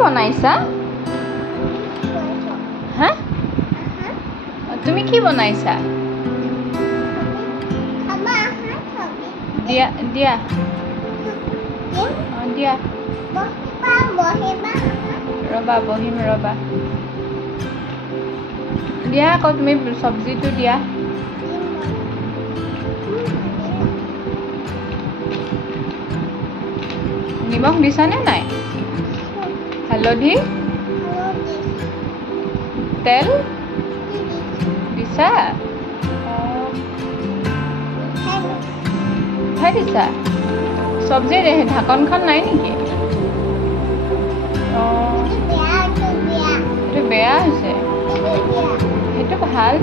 বনাইছা হা তুমি কি বনাইছা দিয়া দিয়া দিয়া ৰবা বহিম ৰবা দিয়া আকৌ তুমি চব্জিটো দিয়া নিমখ দিছানে নাই হালধি তেল দিছা উঠাই দিছা চব্জিৰ ঢাকনখন নাই নেকি অঁ এইটো বেয়া হৈছে সেইটো ভাল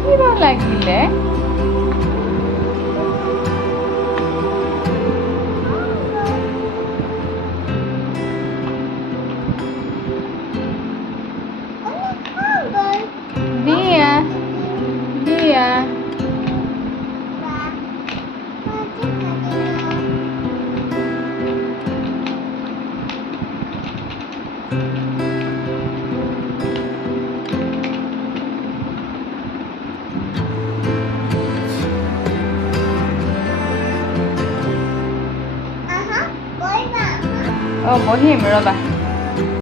কিবা লাগিলে দিয়া দিয়া বহিম ৰবা